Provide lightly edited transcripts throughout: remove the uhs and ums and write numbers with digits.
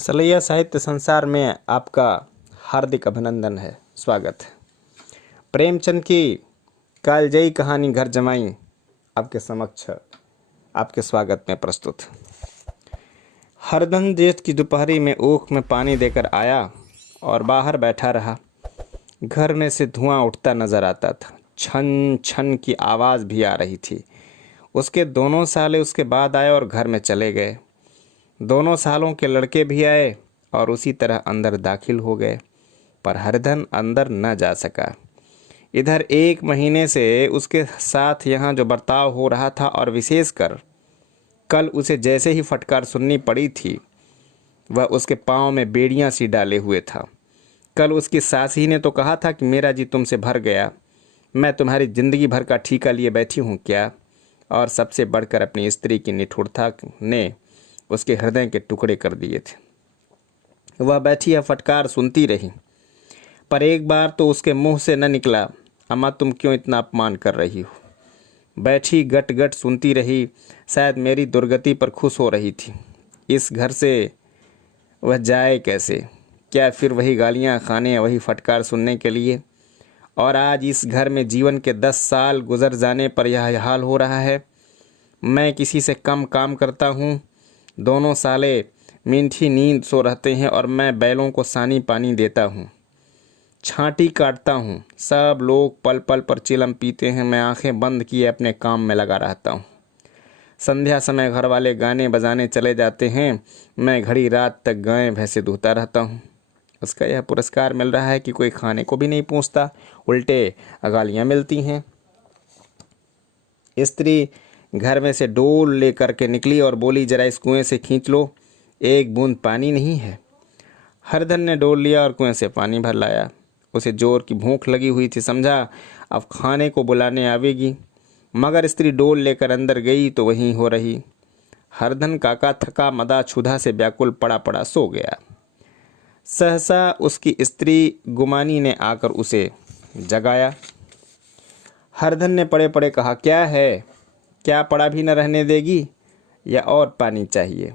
सलैया साहित्य संसार में आपका हार्दिक अभिनंदन है, स्वागत है। प्रेमचंद की कालजयी कहानी घर जमाई आपके समक्ष आपके स्वागत में प्रस्तुत। हरधन जेठ की दोपहरी में ऊख में पानी देकर आया और बाहर बैठा रहा। घर में से धुआं उठता नजर आता था, छन छन की आवाज़ भी आ रही थी। उसके दोनों साले उसके बाद आए और घर में चले गए। दोनों सालों के लड़के भी आए और उसी तरह अंदर दाखिल हो गए, पर हरधन अंदर न जा सका। इधर 1 महीने से उसके साथ यहाँ जो बर्ताव हो रहा था और विशेषकर कल उसे जैसे ही फटकार सुननी पड़ी थी, वह उसके पाँव में बेड़ियाँ सी डाले हुए था। कल उसकी सासी ने तो कहा था कि मेरा जी तुमसे भर गया, मैं तुम्हारी ज़िंदगी भर का ठीका लिए बैठी हूँ क्या। और सबसे बढ़कर अपनी स्त्री की निठुरता ने उसके हृदय के टुकड़े कर दिए थे। वह बैठी है फटकार सुनती रही, पर एक बार तो उसके मुंह से न निकला, अम्मा तुम क्यों इतना अपमान कर रही हो। बैठी गट गट सुनती रही, शायद मेरी दुर्गति पर खुश हो रही थी। इस घर से वह जाए कैसे, क्या फिर वही गालियां खाने, वही फटकार सुनने के लिए। और आज इस घर में जीवन के 10 साल गुजर जाने पर यह हाल हो रहा है। मैं किसी से कम काम करता हूँ, दोनों साले मीठी नींद सो रहते हैं और मैं बैलों को सानी पानी देता हूँ, छांटी काटता हूँ। सब लोग पल पल पर चिलम पीते हैं, मैं आंखें बंद किए अपने काम में लगा रहता हूँ। संध्या समय घर वाले गाने बजाने चले जाते हैं, मैं घड़ी रात तक गाय भैंसे धोता रहता हूँ। उसका यह पुरस्कार मिल रहा है कि कोई खाने को भी नहीं पूछता, उल्टे गालियाँ मिलती हैं। स्त्री घर में से डोल लेकर के निकली और बोली, जरा इस कुएं से खींच लो, एक बूंद पानी नहीं है। हरधन ने डोल लिया और कुएं से पानी भर लाया। उसे जोर की भूख लगी हुई थी, समझा अब खाने को बुलाने आवेगी। मगर स्त्री डोल लेकर अंदर गई तो वहीं हो रही। हरधन काका थका मदा क्षुधा से व्याकुल पड़ा पड़ा सो गया। सहसा उसकी स्त्री गुमानी ने आकर उसे जगाया। हरधन ने पड़े पड़े कहा, क्या है, क्या पड़ा भी न रहने देगी या और पानी चाहिए।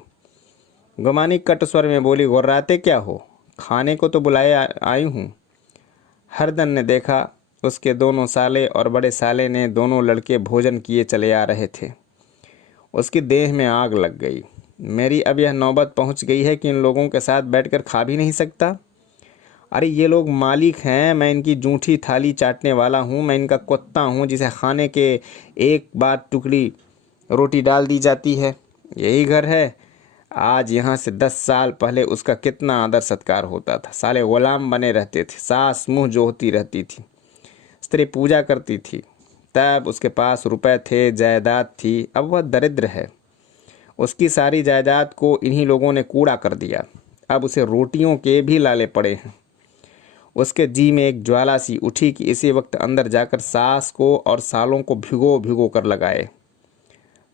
गुमानी कट स्वर में बोली, गुर्राते क्या हो, खाने को तो बुलाए आई हूँ। हरधन ने देखा उसके दोनों साले और बड़े साले ने दोनों लड़के भोजन किए चले आ रहे थे। उसकी देह में आग लग गई। मेरी अब यह नौबत पहुँच गई है कि इन लोगों के साथ बैठकर खा भी नहीं सकता। अरे ये लोग मालिक हैं, मैं इनकी जूठी थाली चाटने वाला हूँ, मैं इनका कुत्ता हूँ जिसे खाने के एक बार टुकड़ी रोटी डाल दी जाती है। यही घर है। आज यहाँ से 10 साल पहले उसका कितना आदर सत्कार होता था। साले गुलाम बने रहते थे, सास मुँह जोहती रहती थी, स्त्री पूजा करती थी। तब उसके पास रुपए थे, जायदाद थी। अब वह दरिद्र है। उसकी सारी जायदाद को इन्हीं लोगों ने कूड़ा कर दिया। अब उसे रोटियों के भी लाले पड़े हैं। उसके जी में एक ज्वाला सी उठी कि इसी वक्त अंदर जाकर सास को और सालों को भिगो भिगो कर लगाए,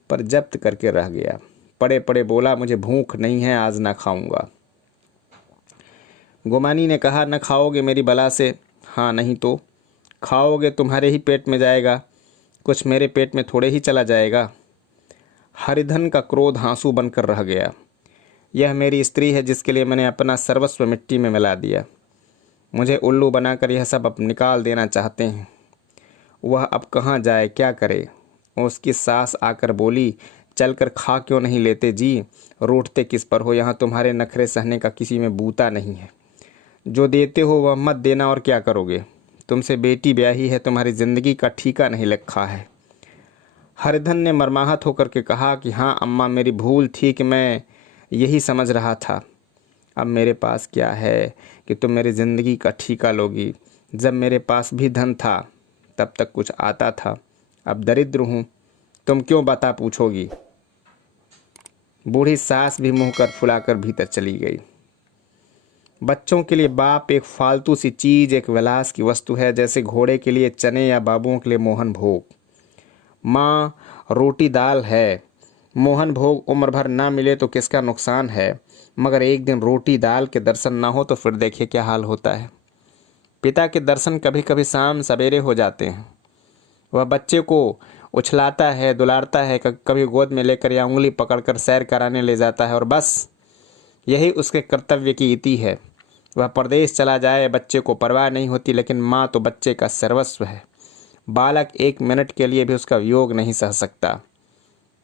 पर जब्त करके रह गया। पड़े पड़े बोला, मुझे भूख नहीं है, आज ना खाऊंगा। गुमानी ने कहा, न खाओगे मेरी बला से। हाँ, नहीं तो खाओगे, तुम्हारे ही पेट में जाएगा, कुछ मेरे पेट में थोड़े ही चला जाएगा। हरिधन का क्रोध आंसू बनकर रह गया। यह मेरी स्त्री है जिसके लिए मैंने अपना सर्वस्व मिट्टी में मिला दिया। मुझे उल्लू बनाकर यह सब अब निकाल देना चाहते हैं। वह अब कहाँ जाए, क्या करे। उसकी सास आकर बोली, चल कर खा क्यों नहीं लेते जी, रूठते किस पर हो, यहाँ तुम्हारे नखरे सहने का किसी में बूता नहीं है। जो देते हो वह मत देना, और क्या करोगे, तुमसे बेटी ब्याही है, तुम्हारी ज़िंदगी का ठीका नहीं लिखा है। हरिधन ने मर्माहत होकर के कहा कि हाँ अम्मा, मेरी भूल थी कि मैं यही समझ रहा था। अब मेरे पास क्या है कि तुम मेरी ज़िंदगी का ठीका लोगी। जब मेरे पास भी धन था तब तक कुछ आता था, अब दरिद्र हूँ, तुम क्यों बता पूछोगी। बूढ़ी सास भी मुँह कर फुलाकर भीतर चली गई। बच्चों के लिए बाप एक फालतू सी चीज़, एक विलास की वस्तु है, जैसे घोड़े के लिए चने या बाबुओं के लिए मोहन भोग। माँ रोटी दाल है, मोहन भोग उम्र भर ना मिले तो किसका नुकसान है, मगर एक दिन रोटी दाल के दर्शन ना हो तो फिर देखिए क्या हाल होता है। पिता के दर्शन कभी कभी शाम सवेरे हो जाते हैं। वह बच्चे को उछलाता है, दुलारता है, कभी गोद में लेकर या उंगली पकड़कर सैर कराने ले जाता है, और बस यही उसके कर्तव्य की इति है। वह परदेश चला जाए, बच्चे को परवाह नहीं होती, लेकिन माँ तो बच्चे का सर्वस्व है। बालक 1 मिनट के लिए भी उसका वियोग नहीं सह सकता।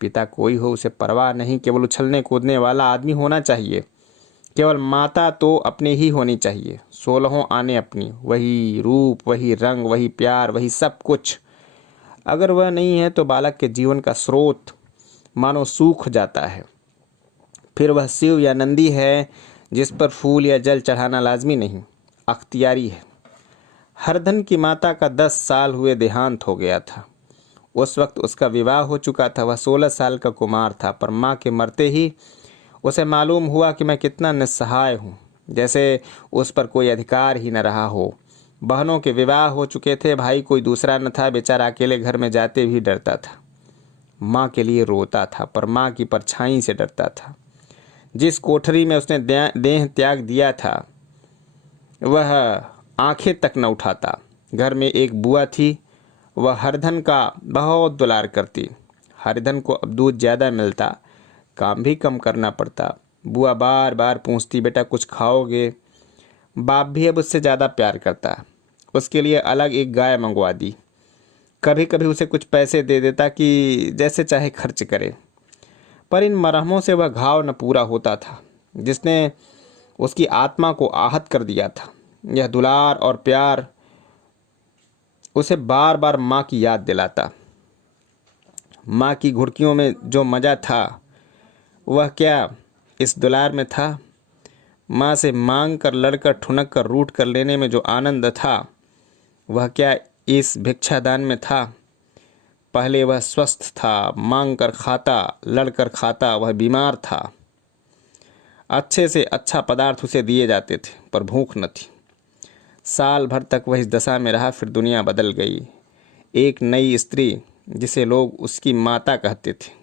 पिता कोई हो, उसे परवाह नहीं, केवल उछलने कूदने वाला आदमी होना चाहिए। केवल माता तो अपनी ही होनी चाहिए, 16 आने अपनी, वही रूप, वही रंग, वही प्यार, वही सब कुछ। अगर वह नहीं है तो बालक के जीवन का स्रोत मानो सूख जाता है। फिर वह शिव या नंदी है जिस पर फूल या जल चढ़ाना लाजमी नहीं, अख्तियारी है। हरधन की माता का 10 साल हुए देहांत हो गया था। उस वक्त उसका विवाह हो चुका था। वह 16 साल का कुमार था, पर माँ के मरते ही उसे मालूम हुआ कि मैं कितना निस्सहाय हूँ, जैसे उस पर कोई अधिकार ही न रहा हो। बहनों के विवाह हो चुके थे, भाई कोई दूसरा न था, बेचारा अकेले घर में जाते भी डरता था। माँ के लिए रोता था, पर माँ की परछाई से डरता था। जिस कोठरी में उसने देह त्याग दिया था वह आंखें तक न उठाता। घर में एक बुआ थी, वह हरधन का बहुत दुलार करती। हरधन को अब दूध ज़्यादा मिलता, काम भी कम करना पड़ता। बुआ बार बार पूछती, बेटा कुछ खाओगे? बाप भी अब उससे ज़्यादा प्यार करता। उसके लिए अलग एक गाय मंगवा दी। कभी कभी उसे कुछ पैसे दे देता कि जैसे चाहे खर्च करे, पर इन मरहमों से वह घाव न पूरा होता था जिसने उसकी आत्मा को आहत कर दिया था। यह दुलार और प्यार उसे बार बार माँ की याद दिलाता। माँ की घुड़कियों में जो मज़ा था वह क्या इस दुलार में था? माँ से मांग कर, लड़कर, ठुनक कर, रूठ कर लेने में जो आनंद था वह क्या इस भिक्षादान में था? पहले वह स्वस्थ था, मांग कर खाता, लड़कर खाता। वह बीमार था, अच्छे से अच्छा पदार्थ उसे दिए जाते थे, पर भूख न थी। साल भर तक वह इस दशा में रहा, फिर दुनिया बदल गई। एक नई स्त्री जिसे लोग उसकी माता कहते थे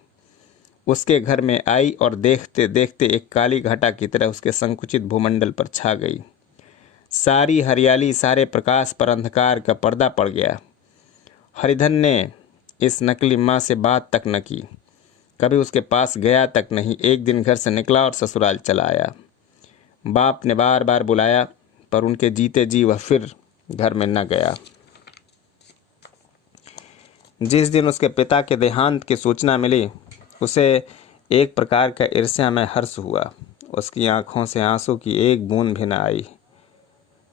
उसके घर में आई और देखते देखते एक काली घटा की तरह उसके संकुचित भूमंडल पर छा गई। सारी हरियाली, सारे प्रकाश पर अंधकार का पर्दा पड़ गया। हरिधन ने इस नकली माँ से बात तक न की, कभी उसके पास गया तक नहीं। एक दिन घर से निकला और ससुराल चला आया। बाप ने बार बार बुलाया, पर उनके जीते जी वह फिर घर में न गया। जिस दिन उसके पिता के देहांत की सूचना मिली उसे एक प्रकार का ईर्ष्यामय हर्ष हुआ। उसकी आंखों से आंसू की एक बूंद भी न आई।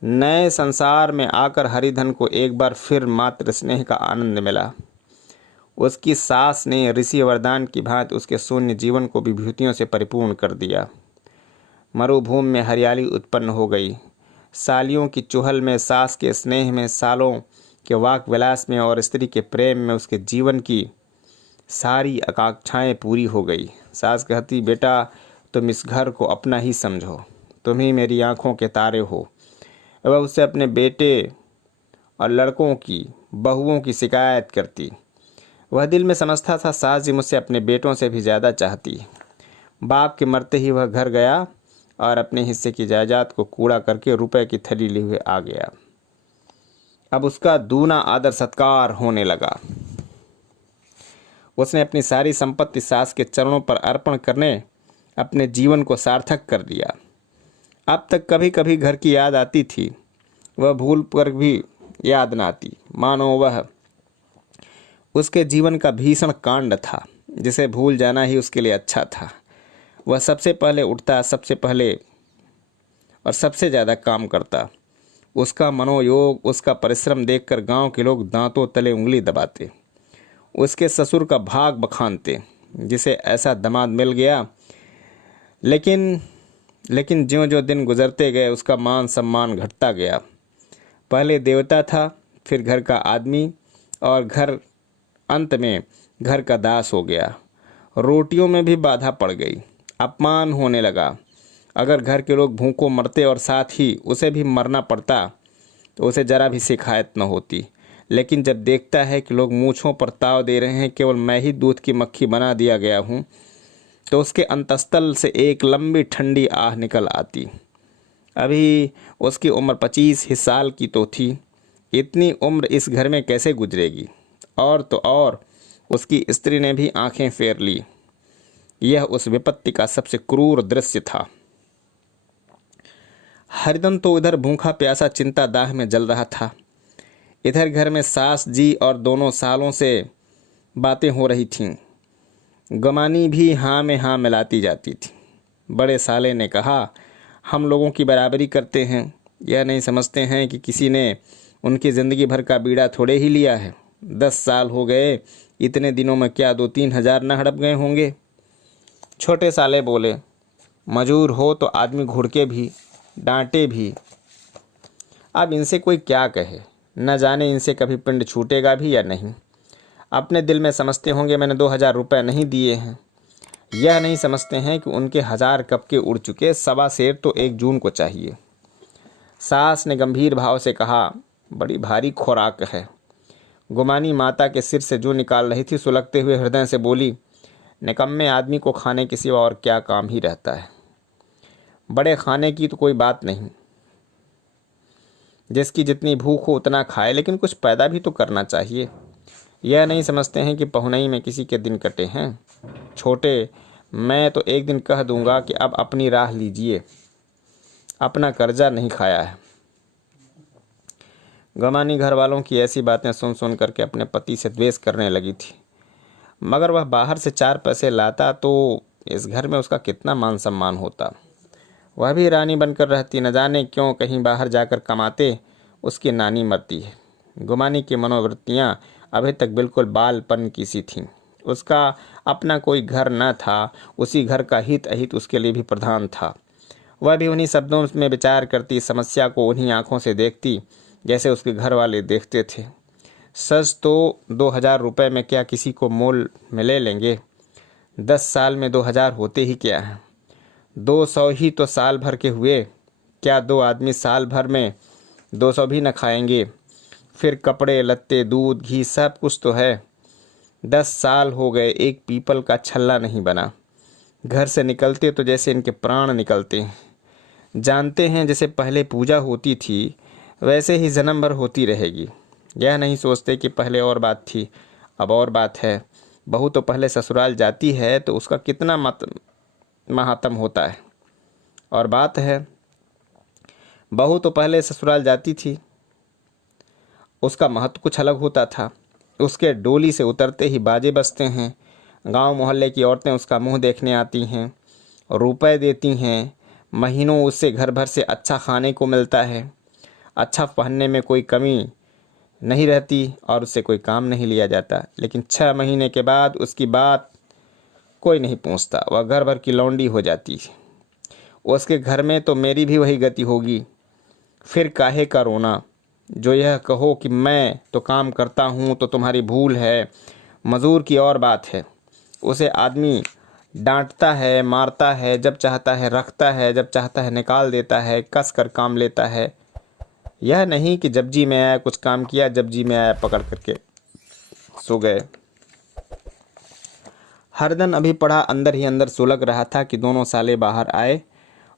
नए संसार में आकर हरिधन को एक बार फिर मातृ स्नेह का आनंद मिला। उसकी सास ने ऋषि वरदान की भांति उसके शून्य जीवन को विभूतियों से परिपूर्ण कर दिया। मरुभूमि में हरियाली उत्पन्न हो गई। सालियों की चुहल में, सास के स्नेह में, सालों के वाक विलास में और स्त्री के प्रेम में उसके जीवन की सारी आकांक्षाएं पूरी हो गई। सास कहती, बेटा तुम इस घर को अपना ही समझो, तुम ही मेरी आंखों के तारे हो। वह उससे अपने बेटे और लड़कों की, बहुओं की शिकायत करती। वह दिल में समझता था सास जी मुझसे अपने बेटों से भी ज़्यादा चाहती। बाप के मरते ही वह घर गया और अपने हिस्से की जायदाद को कूड़ा करके रुपए की थैली लिए हुए आ गया। अब उसका दूना आदर सत्कार होने लगा। उसने अपनी सारी संपत्ति सास के चरणों पर अर्पण करने अपने जीवन को सार्थक कर दिया। अब तक कभी कभी घर की याद आती थी, वह भूल कर भी याद न आती, मानो वह उसके जीवन का भीषण कांड था जिसे भूल जाना ही उसके लिए अच्छा था। वह सबसे पहले उठता, सबसे पहले और सबसे ज़्यादा काम करता। उसका मनोयोग, उसका परिश्रम देखकर गांव के लोग दांतों तले उंगली दबाते। उसके ससुर का भाग बखानते, जिसे ऐसा दामाद मिल गया। लेकिन ज्यों ज्यों दिन गुजरते गए उसका मान सम्मान घटता गया। पहले देवता था, फिर घर का आदमी, और अंत में घर का दास हो गया। रोटियों में भी बाधा पड़ गई, अपमान होने लगा। अगर घर के लोग भूखों मरते और साथ ही उसे भी मरना पड़ता तो उसे जरा भी शिकायत न होती। लेकिन जब देखता है कि लोग मूँछों पर ताव दे रहे हैं, केवल मैं ही दूध की मक्खी बना दिया गया हूँ, तो उसके अंतस्तल से एक लंबी ठंडी आह निकल आती। अभी उसकी उम्र 25 ही साल की तो थी। इतनी उम्र इस घर में कैसे गुजरेगी? और तो और उसकी स्त्री ने भी आंखें फेर ली। यह उस विपत्ति का सबसे क्रूर दृश्य था। हरिधन तो इधर भूखा प्यासा चिंता दाह में जल रहा था, इधर घर में सास जी और दोनों सालों से बातें हो रही थीं। गमानी भी हाँ में हाँ मिलाती जाती थी। बड़े साले ने कहा, हम लोगों की बराबरी करते हैं, यह नहीं समझते हैं कि किसी ने उनकी ज़िंदगी भर का बीड़ा थोड़े ही लिया है। 10 साल हो गए, इतने दिनों में क्या 2-3 हज़ार न हड़प गए होंगे। छोटे साले बोले, मजूर हो तो आदमी घुड़के भी, डांटे भी। अब इनसे कोई क्या कहे, न जाने इनसे कभी पिंड छूटेगा भी या नहीं। अपने दिल में समझते होंगे मैंने 2000 रुपये नहीं दिए हैं। यह नहीं समझते हैं कि उनके 1000 कब के उड़ चुके, 1.25 सेर तो 1 जून को चाहिए। सास ने गंभीर भाव से कहा, बड़ी भारी खुराक है। गुमानी माता के सिर से जो निकाल रही थी सुलगते हुए हृदय से बोली, निकम्मे आदमी को खाने के सिवा और क्या काम ही रहता है। बड़े खाने की तो कोई बात नहीं, जिसकी जितनी भूख हो उतना खाए, लेकिन कुछ पैदा भी तो करना चाहिए। यह नहीं समझते हैं कि पहुनई में किसी के दिन कटे हैं। छोटे, मैं तो एक दिन कह दूंगा कि अब अपनी राह लीजिए, अपना कर्जा नहीं खाया है। गमानी घर वालों की ऐसी बातें सुन सुन करके अपने पति से द्वेष करने लगी थी, मगर वह बाहर से 4 पैसे लाता तो इस घर में उसका कितना मान सम्मान होता। वह भी रानी बनकर रहती, न जाने क्यों कहीं बाहर जाकर कमाते उसकी नानी मरती है। गुमानी की मनोवृत्तियाँ अभी तक बिल्कुल बालपन की सी थीं। उसका अपना कोई घर न था, उसी घर का हित अहित उसके लिए भी प्रधान था। वह भी उन्हीं शब्दों में विचार करती, समस्या को उन्हीं आँखों से देखती जैसे उसके घर वाले देखते थे। सच तो 2000 रुपये में क्या किसी को मोल में ले लेंगे। 10 साल में 2000 होते ही क्या हैं। 200 ही तो साल भर के हुए, क्या 2 आदमी साल भर में 200 भी न खाएंगे। फिर कपड़े लत्ते, दूध, घी सब कुछ तो है। 10 साल हो गए, एक पीपल का छल्ला नहीं बना। घर से निकलते तो जैसे इनके प्राण निकलते हैं। जानते हैं जैसे पहले पूजा होती थी वैसे ही जन्म भर होती रहेगी। यह नहीं सोचते कि पहले और बात थी, अब और बात है। बहू तो पहले ससुराल जाती है तो उसका कितना महात्म होता है। और बात है, बहू तो पहले ससुराल जाती थी, उसका महत्व कुछ अलग होता था। उसके डोली से उतरते ही बाजे बजते हैं। गांव मोहल्ले की औरतें उसका मुंह देखने आती हैं, रुपए देती हैं। महीनों उससे घर भर से अच्छा खाने को मिलता है, अच्छा पहनने में कोई कमी नहीं रहती और उससे कोई काम नहीं लिया जाता। लेकिन 6 महीने के बाद उसकी बात कोई नहीं पूछता, वह घर भर की लौंडी हो जाती है। उसके घर में तो मेरी भी वही गति होगी। फिर काहे का रोना। जो यह कहो कि मैं तो काम करता हूँ तो तुम्हारी भूल है। मजूर की और बात है, उसे आदमी डांटता है, मारता है, जब चाहता है रखता है, जब चाहता है निकाल देता है, कस कर काम लेता है। यह नहीं कि जब जी में आया कुछ काम किया, जब जी में आया पकड़ करके सो गए। हरदन अभी पढ़ा अंदर ही अंदर सुलग रहा था कि दोनों साले बाहर आए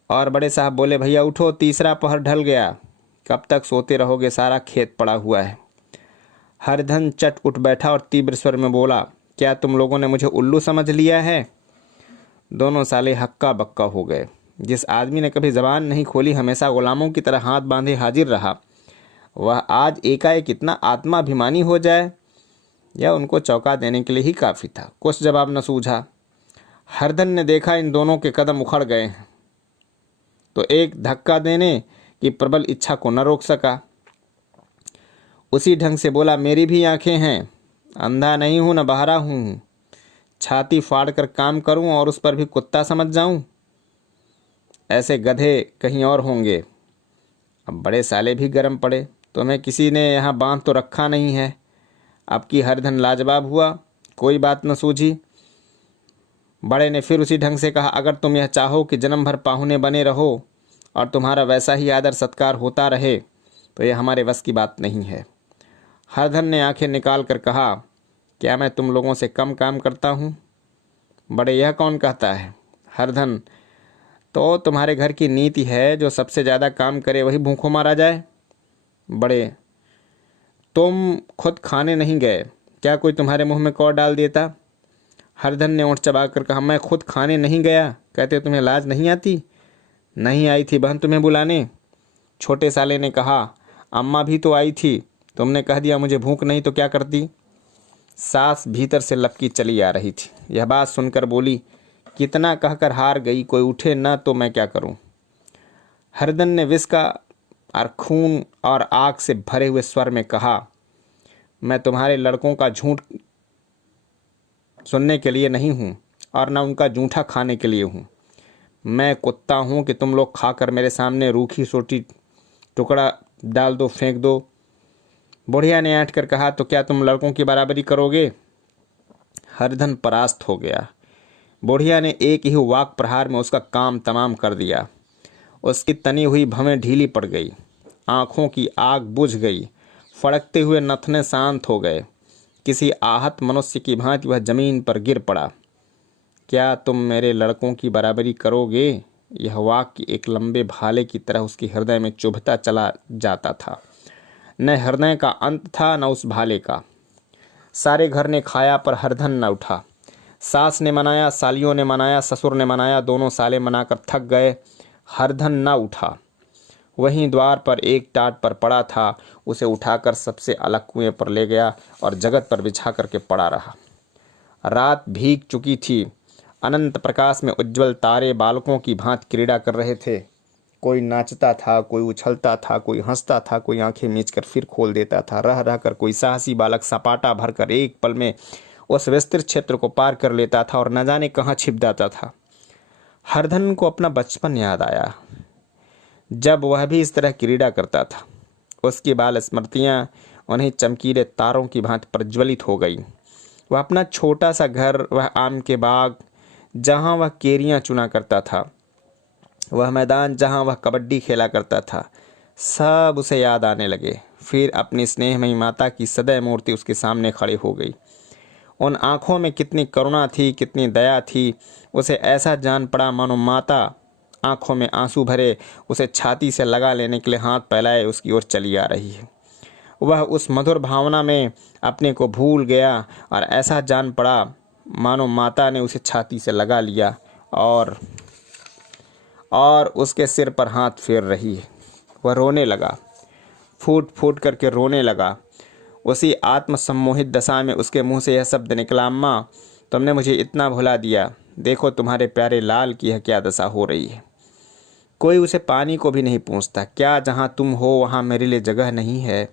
और बड़े साहब बोले, भैया उठो, तीसरा पहर ढल गया, कब तक सोते रहोगे, सारा खेत पड़ा हुआ है। हरधन चट उठ बैठा और तीव्र स्वर में बोला, क्या तुम लोगों ने मुझे उल्लू समझ लिया है। दोनों साले हक्का बक्का हो गए। जिस आदमी ने कभी जबान नहीं खोली, हमेशा गुलामों की तरह हाथ बांधे हाजिर रहा, वह आज एकाएक इतना आत्माभिमानी हो जाए, यह उनको चौंका देने के लिए ही काफ़ी था। कुछ जवाब न सूझा। हरधन ने देखा इन दोनों के कदम उखड़ गए हैं तो एक धक्का देने की प्रबल इच्छा को न रोक सका। उसी ढंग से बोला, मेरी भी आंखें हैं, अंधा नहीं हूँ न बहरा हूँ। छाती फाड़ कर काम करूँ और उस पर भी कुत्ता समझ जाऊँ। ऐसे गधे कहीं और होंगे। अब बड़े साले भी गर्म पड़े, तुम्हें किसी ने यहाँ बांध तो रखा नहीं है। अब की हरधन लाजवाब हुआ, कोई बात न सूझी। बड़े ने फिर उसी ढंग से कहा, अगर तुम यह चाहो कि जन्म भर पाहुने बने रहो और तुम्हारा वैसा ही आदर सत्कार होता रहे तो यह हमारे वश की बात नहीं है। हरधन ने आंखें निकाल कर कहा, क्या मैं तुम लोगों से कम काम करता हूँ। बड़े, यह कौन कहता है। हरधन, तो तुम्हारे घर की नीति है, जो सबसे ज़्यादा काम करे वही भूखों मारा जाए। बड़े, तुम खुद खाने नहीं गए, क्या कोई तुम्हारे मुंह में कौर डाल देता। हरधन ने ओंठ चबा कर कहा, मैं खुद खाने नहीं गया, कहते तुम्हें लाज नहीं आती। नहीं आई थी बहन तुम्हें बुलाने, छोटे साले ने कहा, अम्मा भी तो आई थी, तुमने कह दिया मुझे भूख नहीं तो क्या करती। सास भीतर से लपकी चली आ रही थी। यह बात सुनकर बोली, कितना कहकर हार गई, कोई उठे न तो मैं क्या करूं। हरदन ने विष का और खून और आग से भरे हुए स्वर में कहा, मैं तुम्हारे लड़कों का झूठ सुनने के लिए नहीं हूं और न उनका जूठा खाने के लिए हूं। मैं कुत्ता हूं कि तुम लोग खाकर मेरे सामने रूखी सोटी टुकड़ा डाल दो, फेंक दो। बुढ़िया ने ऐंठ कर कहा, तो क्या तुम लड़कों की बराबरी करोगे। हरधन परास्त हो गया। बुढ़िया ने एक ही वाक प्रहार में उसका काम तमाम कर दिया। उसकी तनी हुई भवें ढीली पड़ गई, आंखों की आग बुझ गई, फड़कते हुए नथने शांत हो गए। किसी आहत मनुष्य की भांति वह जमीन पर गिर पड़ा। क्या तुम मेरे लड़कों की बराबरी करोगे। यह वाक्य एक लंबे भाले की तरह उसके हृदय में चुभता चला जाता था। न हृदय का अंत था न उस भाले का। सारे घर ने खाया पर हरधन न उठा। सास ने मनाया, सालियों ने मनाया, ससुर ने मनाया, दोनों साले मनाकर थक गए। हरधन न उठा। वहीं द्वार पर एक टाट पर पड़ा था। उसे उठाकर सबसे अलग कुएं पर ले गया और जगत पर बिछा करके पड़ा रहा। रात भीग चुकी थी। अनंत प्रकाश में उज्ज्वल तारे बालकों की भांति क्रीड़ा कर रहे थे। कोई नाचता था, कोई उछलता था, कोई हंसता था, कोई आंखें मीचकर फिर खोल देता था। रह रहकर कोई साहसी बालक सपाटा भरकर एक पल में उस विस्तृत क्षेत्र को पार कर लेता था और न जाने कहाँ छिप जाता था। हरधन को अपना बचपन याद आया, जब वह भी इस तरह क्रीड़ा करता था। उसकी बाल स्मृतियाँ उन्हें चमकीले तारों की भांति प्रज्वलित हो गई। वह अपना छोटा सा घर, वह आम के बाग जहाँ वह केरियाँ चुना करता था, वह मैदान जहाँ वह कबड्डी खेला करता था, सब उसे याद आने लगे। फिर अपनी स्नेहमयी माता की सदैव मूर्ति उसके सामने खड़ी हो गई। उन आँखों में कितनी करुणा थी, कितनी दया थी। उसे ऐसा जान पड़ा मानो माता आँखों में आंसू भरे उसे छाती से लगा लेने के लिए हाथ फैलाए उसकी ओर चली आ रही है। वह उस मधुर भावना में अपने को भूल गया और ऐसा जान पड़ा मानो माता ने उसे छाती से लगा लिया और उसके सिर पर हाथ फेर रही है। वह रोने लगा, फूट फूट करके रोने लगा। उसी आत्मसम्मोहित दशा में उसके मुंह से यह शब्द निकला, अम्मा तुमने मुझे इतना भुला दिया, देखो तुम्हारे प्यारे लाल की यह क्या दशा हो रही है। कोई उसे पानी को भी नहीं पूछता। क्या जहाँ तुम हो वहाँ मेरे लिए जगह नहीं है।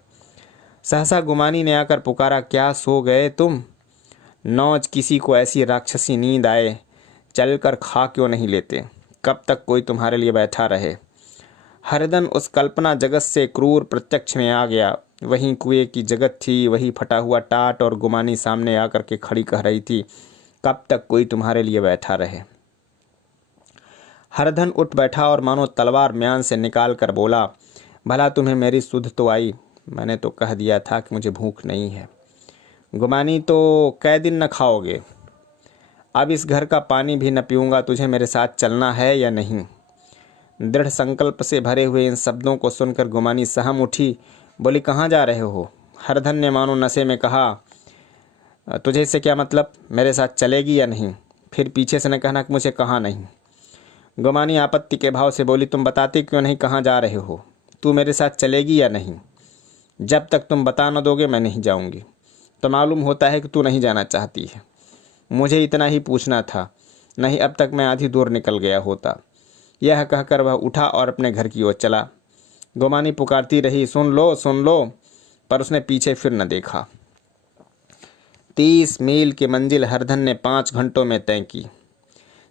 सहसा गुमानी ने आकर पुकारा, क्या सो गए तुम। नौज किसी को ऐसी राक्षसी नींद आए, चलकर खा क्यों नहीं लेते। कब तक कोई तुम्हारे लिए बैठा रहे। हरदन उस कल्पना जगत से क्रूर प्रत्यक्ष में आ गया। वहीं कुएं की जगत थी, वही फटा हुआ टाट, और गुमानी सामने आकर के खड़ी कह रही थी, कब तक कोई तुम्हारे लिए बैठा रहे। हरधन उठ बैठा और मानो तलवार म्यान से निकाल कर बोला, भला तुम्हें मेरी सुध तो आई। मैंने तो कह दिया था कि मुझे भूख नहीं है। गुमानी, तो कै दिन न खाओगे। अब इस घर का पानी भी न पीऊँगा। तुझे मेरे साथ चलना है या नहीं। दृढ़ संकल्प से भरे हुए इन शब्दों को सुनकर गुमानी सहम उठी। बोली, कहाँ जा रहे हो। हरधन ने मानो नशे में कहा, तुझे इससे क्या मतलब, मेरे साथ चलेगी या नहीं। फिर पीछे से न कहना कि मुझे कहाँ नहीं। गुमानी आपत्ति के भाव से बोली, तुम बताते क्यों नहीं कहाँ जा रहे हो। तू मेरे साथ चलेगी या नहीं। जब तक तुम बता न दोगे मैं नहीं जाऊँगी। तो मालूम होता है कि तू नहीं जाना चाहती है। मुझे इतना ही पूछना था, नहीं अब तक मैं आधी दूर निकल गया होता। यह कहकर वह उठा और अपने घर की ओर चला। गुमानी पुकारती रही, सुन लो सुन लो, पर उसने पीछे फिर न देखा। 30 मील की मंजिल हरधन ने 5 घंटों में तय की।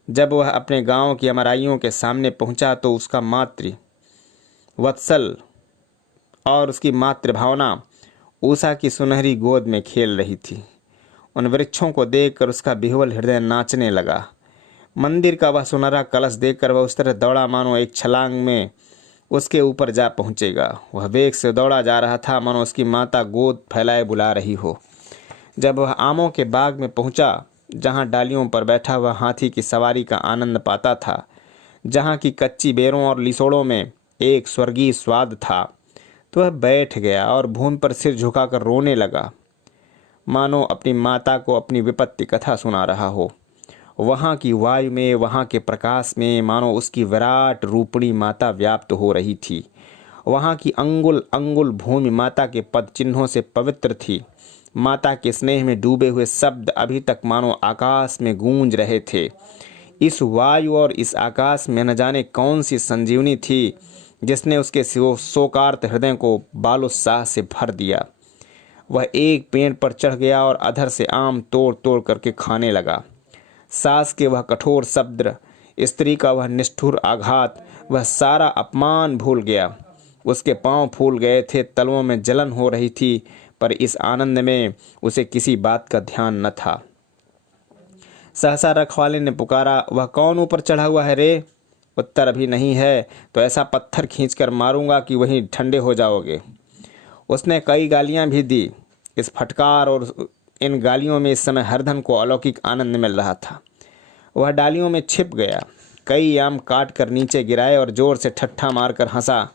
जब वह अपने गांव की अमराइयों के सामने पहुंचा तो उसका मातृ वत्सल और उसकी मातृभावना उषा की सुनहरी गोद में खेल रही थी। उन वृक्षों को देखकर उसका विह्वल हृदय नाचने लगा। मंदिर का वह सुनहरा कलश देखकर वह उस तरह दौड़ा मानो एक छलांग में उसके ऊपर जा पहुंचेगा। वह वेग से दौड़ा जा रहा था मानो उसकी माता गोद फैलाए बुला रही हो। जब वह आमों के बाग में पहुंचा, जहां डालियों पर बैठा हुआ हाथी की सवारी का आनंद पाता था, जहां की कच्ची बेरों और लिसोड़ों में एक स्वर्गीय स्वाद था, तो वह बैठ गया और भूमि पर सिर झुकाकर रोने लगा, मानो अपनी माता को अपनी विपत्ति कथा सुना रहा हो। वहाँ की वायु में, वहाँ के प्रकाश में मानो उसकी विराट रूपणी माता व्याप्त हो रही थी। वहाँ की अंगुल अंगुल भूमि माता के पद चिन्हों से पवित्र थी। माता के स्नेह में डूबे हुए शब्द अभी तक मानो आकाश में गूंज रहे थे। इस वायु और इस आकाश में न जाने कौन सी संजीवनी थी जिसने उसके शोकार्त हृदय को बालोत्साह से भर दिया। वह एक पेड़ पर चढ़ गया और अधर से आम तोड़ तोड़ करके खाने लगा। सास के वह कठोर शब्द, स्त्री का वह निष्ठुर आघात, वह सारा अपमान भूल गया। उसके पांव फूल गए थे, तलवों में जलन हो रही थी, पर इस आनंद में उसे किसी बात का ध्यान न था। सहसा रखवाले ने पुकारा, वह कौन ऊपर चढ़ा हुआ है रे? उत्तर अभी नहीं है तो ऐसा पत्थर खींचकर मारूंगा कि वहीं ठंडे हो जाओगे। उसने कई गालियां भी दी। इस फटकार और इन गालियों में इस समय हरधन को अलौकिक आनंद मिल रहा था। वह डालियों में छिप गया, कई आम काट कर नीचे गिराए और जोर से ठट्ठा मारकर हंसा।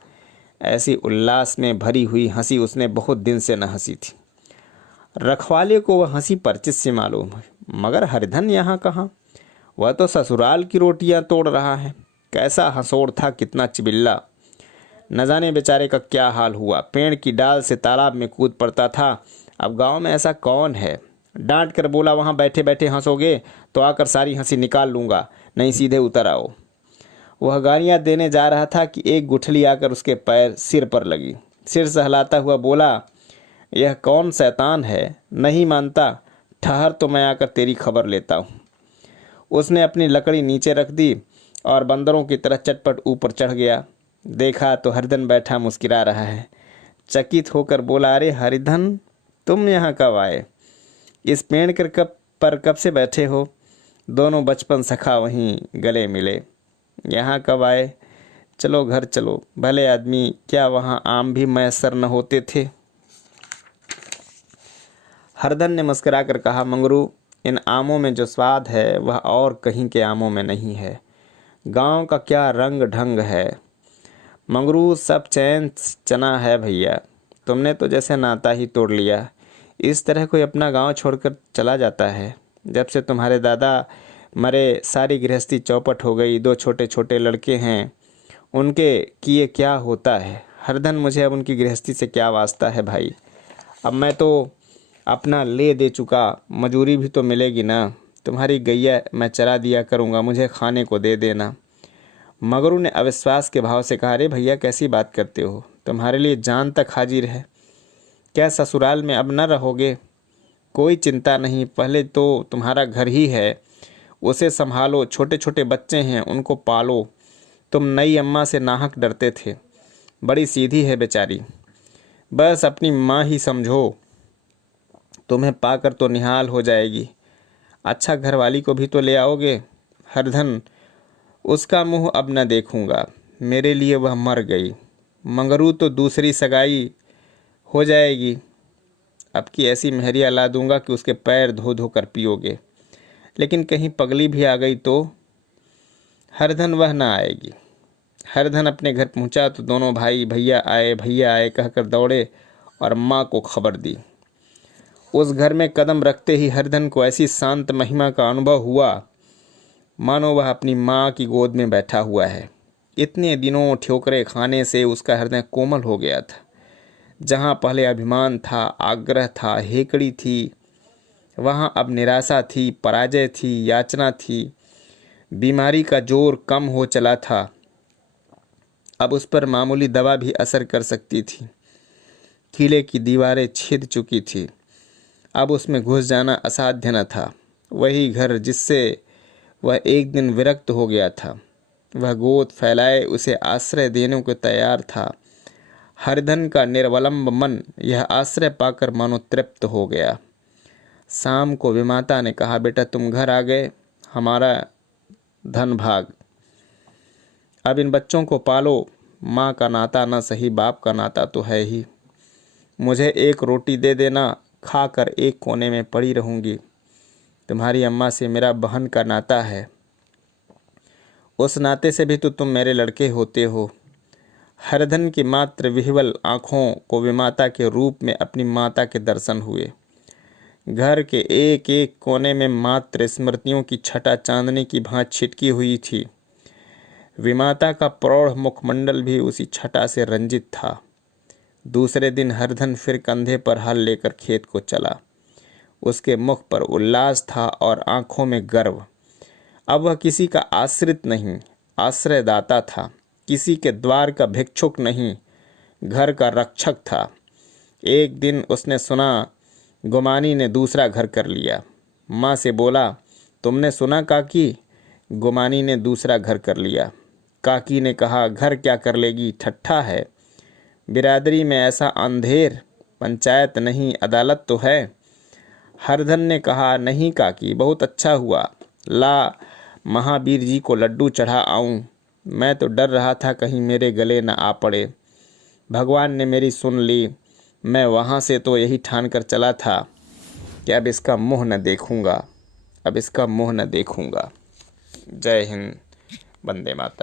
ऐसी उल्लास में भरी हुई हंसी उसने बहुत दिन से न हंसी थी। रखवाले को वह हंसी परिचित सी मालूम है, मगर हरिधन यहाँ कहाँ? वह तो ससुराल की रोटियां तोड़ रहा है। कैसा हंसोड़ था, कितना चिबिल्ला! न जाने बेचारे का क्या हाल हुआ। पेड़ की डाल से तालाब में कूद पड़ता था। अब गांव में ऐसा कौन है? डांट कर बोला, वहाँ बैठे बैठे हंसोगे तो आकर सारी हंसी निकाल लूँगा, नहीं सीधे उतर आओ। वह गालियाँ देने जा रहा था कि एक गुठली आकर उसके पैर सिर पर लगी। सिर सहलाता हुआ बोला, यह कौन शैतान है? नहीं मानता? ठहर तो मैं आकर तेरी खबर लेता हूँ। उसने अपनी लकड़ी नीचे रख दी और बंदरों की तरह चटपट ऊपर चढ़ गया। देखा तो हरिधन बैठा मुस्किरा रहा है। चकित होकर बोला, अरे हरिधन, तुम यहाँ कब आए? इस पेड़ पर कब से बैठे हो? दोनों बचपन सखा वहीं गले मिले। यहाँ कब आए? चलो घर चलो। भले आदमी, क्या वहाँ आम भी मैसर न होते थे? हरधन ने मुस्कुरा कर कहा, मंगरू, इन आमों में जो स्वाद है वह और कहीं के आमों में नहीं है। गांव का क्या रंग ढंग है मंगरू, सब चैन चना है भैया। तुमने तो जैसे नाता ही तोड़ लिया। इस तरह कोई अपना गांव छोड़कर चला जाता है? जब से तुम्हारे दादा मरे सारी गृहस्थी चौपट हो गई। 2 छोटे छोटे लड़के हैं, उनके किए क्या होता है? हरधन, मुझे अब उनकी गृहस्थी से क्या वास्ता है भाई? अब मैं तो अपना ले दे चुका, मजूरी भी तो मिलेगी ना। तुम्हारी गैया मैं चरा दिया करूँगा, मुझे खाने को दे देना। मगरू ने अविश्वास के भाव से कहा, अरे भैया कैसी बात करते हो? तुम्हारे लिए जान तक हाजिर है। क्या ससुराल में अब न रहोगे? कोई चिंता नहीं, पहले तो तुम्हारा घर ही है, उसे संभालो। छोटे छोटे बच्चे हैं, उनको पालो। तुम नई अम्मा से नाहक डरते थे, बड़ी सीधी है बेचारी, बस अपनी माँ ही समझो। तुम्हें पाकर तो निहाल हो जाएगी। अच्छा, घरवाली को भी तो ले आओगे। हरधन, उसका मुंह अब न देखूंगा, मेरे लिए वह मर गई। मंगरू तो दूसरी सगाई हो जाएगी। अब की ऐसी मेहरिया ला दूंगा कि उसके पैर धो धो कर पियोगे। लेकिन कहीं पगली भी आ गई तो? हरधन, वह ना आएगी। हरधन अपने घर पहुंचा तो दोनों भाई भैया आए कहकर दौड़े और माँ को खबर दी। उस घर में कदम रखते ही हरधन को ऐसी शांत महिमा का अनुभव हुआ मानो वह अपनी माँ की गोद में बैठा हुआ है। इतने दिनों ठोकरे खाने से उसका हृदय कोमल हो गया था। जहाँ पहले अभिमान था, आग्रह था, हेकड़ी थी, वहाँ अब निराशा थी, पराजय थी, याचना थी। बीमारी का जोर कम हो चला था। अब उस पर मामूली दवा भी असर कर सकती थी। किले की दीवारें छिद चुकी थी, अब उसमें घुस जाना असाध्य न था। वही घर जिससे वह एक दिन विरक्त हो गया था, वह गोद फैलाए उसे आश्रय देने को तैयार था। हरधन का निर्वलंब मन यह आश्रय पाकर मानो तृप्त हो गया। शाम को विमाता ने कहा, बेटा तुम घर आ गए, हमारा धन भाग। अब इन बच्चों को पालो। माँ का नाता न सही, बाप का नाता तो है ही। मुझे एक रोटी दे देना, खाकर एक कोने में पड़ी रहूँगी। तुम्हारी अम्मा से मेरा बहन का नाता है, उस नाते से भी तो तुम मेरे लड़के होते हो। हरधन की मात्र विह्वल आँखों को विमाता के रूप में अपनी माता के दर्शन हुए। घर के एक एक कोने में मात्र स्मृतियों की छटा चांदनी की भांति छिटकी हुई थी। विमाता का प्रौढ़ मुखमंडल भी उसी छटा से रंजित था। दूसरे दिन हरधन फिर कंधे पर हल लेकर खेत को चला। उसके मुख पर उल्लास था और आंखों में गर्व। अब वह किसी का आश्रित नहीं, आश्रयदाता था। किसी के द्वार का भिक्षुक नहीं, घर का रक्षक था। एक दिन उसने सुना गुमानी ने दूसरा घर कर लिया। माँ से बोला, तुमने सुना काकी, गुमानी ने दूसरा घर कर लिया। काकी ने कहा, घर क्या कर लेगी, ठट्ठा है। बिरादरी में ऐसा अंधेर, पंचायत नहीं अदालत तो है। हरधन ने कहा, नहीं काकी, बहुत अच्छा हुआ। ला महावीर जी को लड्डू चढ़ा आऊं। मैं तो डर रहा था कहीं मेरे गले न आ पड़े। भगवान ने मेरी सुन ली। मैं वहाँ से तो यही ठान कर चला था कि अब इसका मुँह न देखूंगा, अब इसका मुँह न देखूंगा। जय हिंद, वंदे मातरम।